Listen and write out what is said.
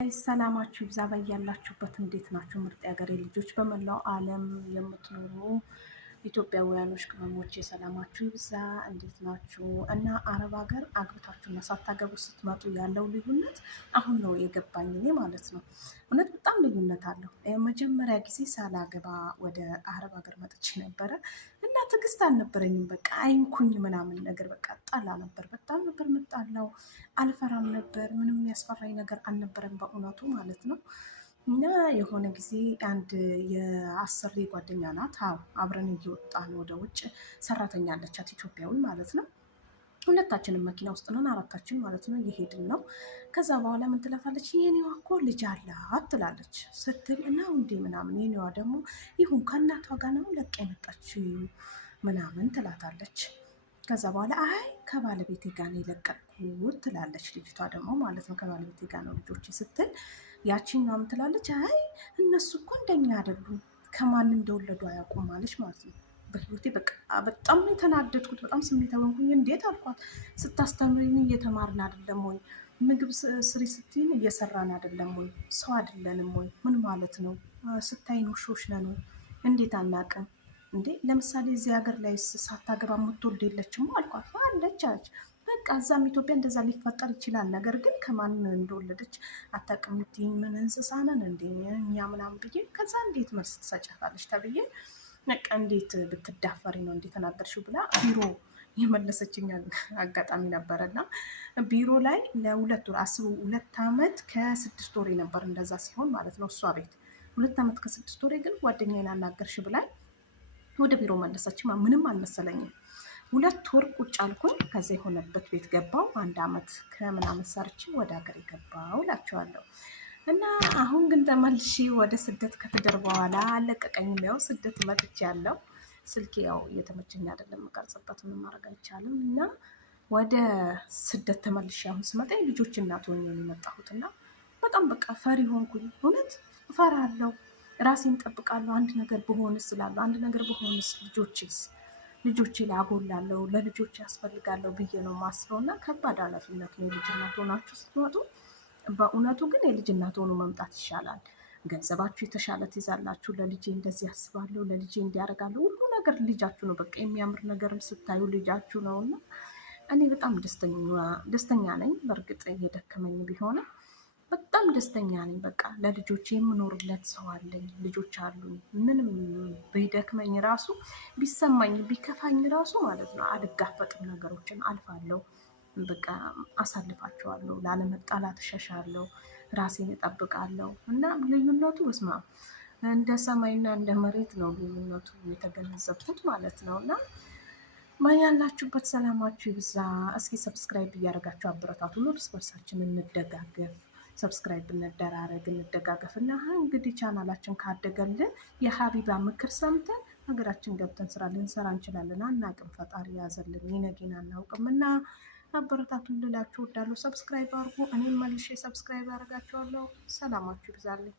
ሰላማችሁ ይብዛ በያላችሁበት። እንዴት ናችሁ? ምርጥ የሀገሬ ልጆች በመላው ዓለም የምትኖሩ ኢትዮጵያውያኖች ቅመሞች የሰላማችሁ ይብዛ። እንዴት ናችሁ? እና አረብ ሀገር አግብታችሁና ሳታገቡ ስትመጡ ያለው ልዩነት አሁን ነው የገባኝ እኔ ማለት ነው። እውነት በጣም ልዩነት አለው። መጀመሪያ ጊዜ ሳላገባ ወደ አረብ ሀገር መጥቼ ነበረ እና ትዕግስት አልነበረኝም። በቃ አይንኩኝ ምናምን ነገር በቃ ጣላ ነበር። በጣም ነበር የምጣላው። አልፈራም ነበር። ምንም ያስፈራኝ ነገር አልነበረም በእውነቱ ማለት ነው። እና የሆነ ጊዜ አንድ የአሰሪ ጓደኛ ናት። አብረን እየወጣን ወደ ውጭ ሰራተኛ አለቻት ኢትዮጵያዊ ማለት ነው። ሁለታችንም መኪና ውስጥ ነን፣ አራታችን ማለት ነው። እየሄድን ነው። ከዛ በኋላ ምን ትላታለች? የኔዋ እኮ ልጅ አላት ትላለች ስትል እና እንዴ ምናምን የኔዋ ደግሞ ይሁን ከእናቷ ጋር ነው ለቅ የመጣች ምናምን ትላታለች። ከዛ በኋላ አይ ከባለቤቴ ጋር ነው የለቀቅኩት ትላለች ልጅቷ ደግሞ ማለት ነው። ከባለቤቴ ጋር ነው ልጆች ስትል ያቺኛውም ትላለች አይ እነሱ እኮ እንደኛ አይደሉም፣ ከማን እንደወለዱ አያውቁም ማለች ማለት ነው። በህይወቴ በቃ በጣም ነው የተናደድኩት። በጣም ስሜታዊ ሆንኩኝ። እንዴት አልኳት። ስታስተምሪኝ እየተማርን አይደለም ወይ? ምግብ ስሪ ስትይን እየሰራን አይደለም ወይ? ሰው አይደለንም ወይ? ምን ማለት ነው? ስታይን ውሾች ነን ወይ? እንዴት አናውቅም እንዴ? ለምሳሌ እዚህ ሀገር ላይ ሳታገባ የምትወልድ የለችም አልኳት። አለች አለች። በቃ እዛም ኢትዮጵያ እንደዛ ሊፈጠር ይችላል። ነገር ግን ከማን እንደወለደች አታውቅም። የምትይኝ ምን እንስሳ ነን እንዴ እኛ ምናምን ብዬ ከዛ እንዴት መልስ ትሰጫታለች ተብዬ በቃ እንዴት ብትዳፈሪ ነው እንዴት ተናገርሽው ብላ ቢሮ የመለሰችኝ አጋጣሚ ነበረ። እና ቢሮ ላይ ለሁለት ወር አስቡ፣ 2 ዓመት ከ6 ወር ነበር እንደዛ ሲሆን ማለት ነው። እሷ ቤት 2 ዓመት ከ6 ወር ግን ጓደኛዬን አናገርሽ ብላኝ ወደ ቢሮ መለሰች። ምንም አልመሰለኝም። 2 ወር ቁጭ አልኩኝ። ከዛ የሆነበት ቤት ገባው። 1 ዓመት ከምናምን ሰርቼ ወደ ሀገር የገባው እላቸዋለሁ። እና አሁን ግን ተመልሼ ወደ ስደት ከተደር በኋላ አለቀቀኝም። ያው ስደት መጥቼ ያለው ስልኬ ያው እየተመቸኝ አይደለም፣ የምቀርጽበት ምን ማድረግ አይቻልም። እና ወደ ስደት ተመልሼ አሁን ስመጣ ልጆች እናት ሆኜ ነው የመጣሁት። እና በጣም በቃ ፈሪ ሆንኩኝ። እውነት እፈራለሁ። ራሴን ጠብቃለሁ። አንድ ነገር በሆንስ ስላለሁ አንድ ነገር በሆንስ ልጆቼ ላይ አጎላለሁ፣ ለልጆች ያስፈልጋለሁ ብዬ ነው ማስበው። እና ከባድ ኃላፊነት ነው የልጅ እናት ሆናችሁ ስትመጡ። በእውነቱ ግን የልጅ እናት ሆኖ መምጣት ይሻላል። ገንዘባችሁ የተሻለ ትይዛላችሁ። ለልጄ እንደዚህ ያስባለሁ፣ ለልጄ እንዲያደርጋለሁ፣ ሁሉ ነገር ልጃችሁ ነው። በቃ የሚያምር ነገርም ስታዩ ልጃችሁ ነው። እና እኔ በጣም ደስተኛ ነኝ። በእርግጥ እየደከመኝ ቢሆንም በጣም ደስተኛ ነኝ። በቃ ለልጆች የምኖርለት ሰው አለኝ፣ ልጆች አሉኝ። ምንም ቢደክመኝ ራሱ ቢሰማኝ ቢከፋኝ ራሱ ማለት ነው አልጋፈጥም። ነገሮችን አልፋለሁ። በቃ አሳልፋቸዋለሁ። ላለመጣላት እሸሻለሁ፣ ራሴን እጠብቃለሁ። እና ልዩነቱ በስማ እንደ ሰማይና እንደ መሬት ነው ልዩነቱ የተገነዘብኩት ማለት ነው። እና ያላችሁበት ሰላማችሁ ይብዛ። እስኪ ሰብስክራይብ እያደረጋችሁ አበረታቱ። እርስ በርሳችን እንደጋገፍ፣ ሰብስክራይብ እንደጋገፍ። እና እንግዲህ ቻናላችን ካደገልን የሀቢባ ምክር ሰምተን ሀገራችን ገብተን ስራ ልንሰራ እንችላለን። አናቅም፣ ፈጣሪ ያዘልን፣ ይነጌን አናውቅም። እና አበረታቱን ልላችሁ እወዳለሁ። ሰብስክራይብ አድርጉ። እኔም መልሼ ሰብስክራይብ አደርጋችኋለሁ። ሰላማችሁ ይብዛልኝ።